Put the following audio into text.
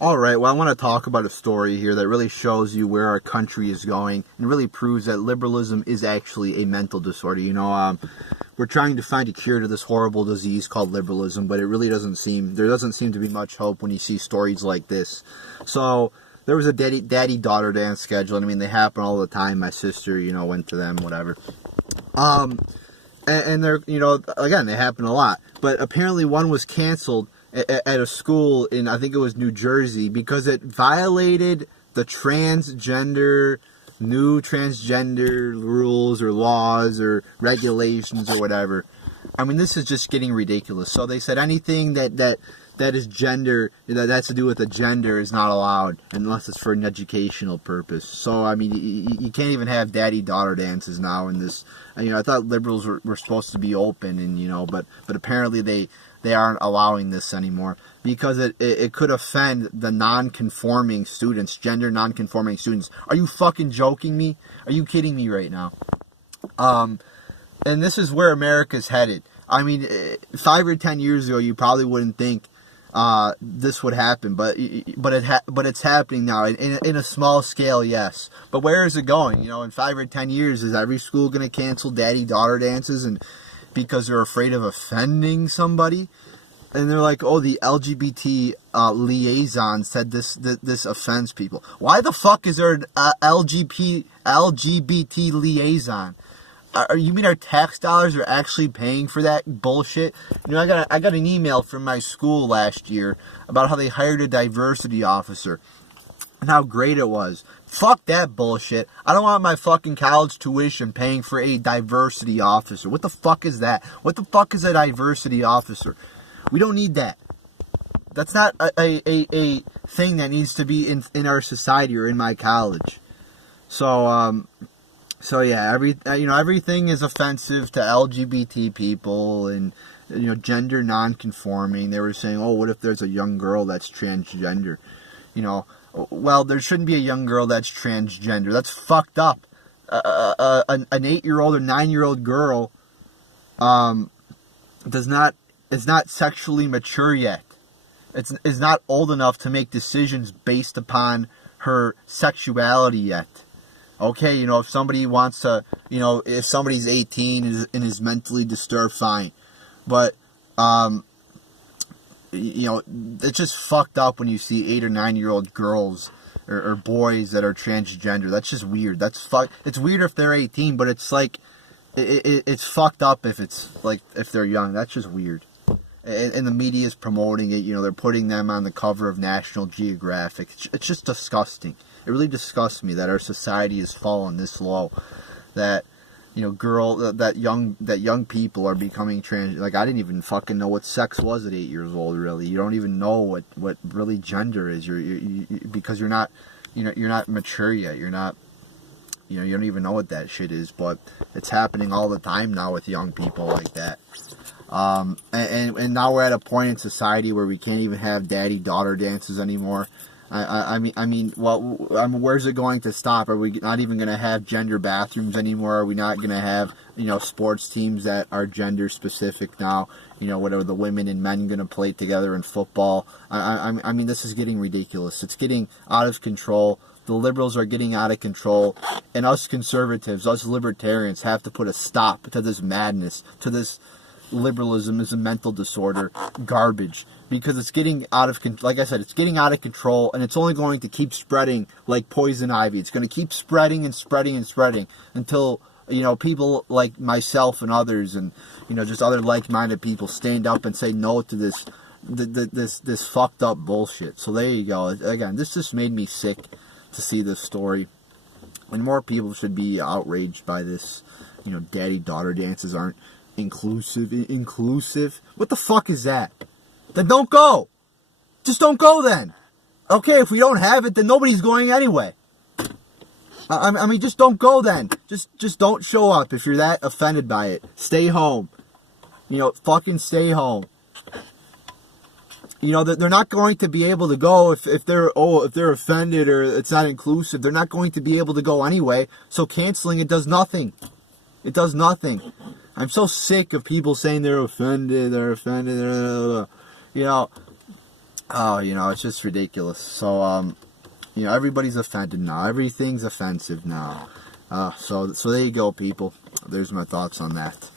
All right, well, I want to talk about a story here that really shows you where our country is going and really proves that liberalism is actually a mental disorder. We're trying to find a cure to this horrible disease called liberalism, but there doesn't seem to be much hope when you see stories like this. So, there was a daddy-daughter dance schedule, and I mean, they happen all the time. My sister, went to them, whatever. And they're, again, they happen a lot. But apparently one was canceled at a school in, I think it was New Jersey, because it violated the new transgender rules or laws or regulations or whatever. I mean, this is just getting ridiculous. So they said anything that is gender, that's to do with a gender, is not allowed unless it's for an educational purpose. So, I mean, you can't even have daddy-daughter dances now in this. I thought liberals were supposed to be open, and but apparently they aren't allowing this anymore because it could offend the non-conforming students, gender non-conforming students. Are you fucking joking me? Are you kidding me right now? And this is where America's headed. I mean, 5 or 10 years ago, you probably wouldn't think this would happen, but it's happening now in a small scale, yes. But where is it going? In 5 or 10 years, is every school going to cancel daddy-daughter dances and because they're afraid of offending somebody? And they're like, oh, the LGBT liaison said this offends people. Why the fuck is there an LGBT liaison? You mean our tax dollars are actually paying for that bullshit? I got an email from my school last year about how they hired a diversity officer and how great it was. Fuck that bullshit. I don't want my fucking college tuition paying for a diversity officer. What the fuck is that? What the fuck is a diversity officer? We don't need that. That's not a thing that needs to be in our society or in my college. So yeah, everything is offensive to LGBT people and gender non-conforming. They were saying, oh, what if there's a young girl that's transgender? Well, there shouldn't be a young girl that's transgender. That's fucked up. An 8-year-old or 9-year-old girl is not sexually mature yet. Is not old enough to make decisions based upon her sexuality yet. Okay, if somebody wants to, if somebody's 18 and is mentally disturbed, fine. But, it's just fucked up when you see 8 or 9-year-old girls or boys that are transgender. That's just weird. It's weird if they're 18, but it's like, it's fucked up if they're young. That's just weird. And the media is promoting it. They're putting them on the cover of National Geographic. It's just disgusting. It really disgusts me that our society has fallen this low. That that young people are becoming trans. Like, I didn't even fucking know what sex was at 8 years old. Really, you don't even know what really gender is. Because you're not mature yet. You're not. You don't even know what that shit is. But it's happening all the time now with young people like that. And now we're at a point in society where we can't even have daddy-daughter dances anymore. I mean, where's it going to stop? Are we not even going to have gender bathrooms anymore? Are we not going to have, sports teams that are gender specific now? Whatever, the women and men going to play together in football? I mean, this is getting ridiculous. It's getting out of control. The liberals are getting out of control. And us conservatives, us libertarians have to put a stop to this madness, to this liberalism is a mental disorder garbage, because it's getting out of, like I said, it's getting out of control, and it's only going to keep spreading like poison ivy. It's going to keep spreading and spreading and spreading until people like myself and others and just other like-minded people stand up and say no to this fucked up bullshit. So there you go. Again, this just made me sick to see this story, and more people should be outraged by this. Daddy-daughter dances aren't inclusive. What the fuck is that? Then don't go. Just don't go then. Okay, if we don't have it, then nobody's going anyway. I mean, just don't go then. Just don't show up if you're that offended by it. Stay home. Fucking stay home. They're not going to be able to go if they're offended or it's not inclusive. They're not going to be able to go anyway. So canceling it does nothing. It does nothing. I'm so sick of people saying they're offended. Oh, it's just ridiculous. So, everybody's offended now. Everything's offensive now. So there you go, people. There's my thoughts on that.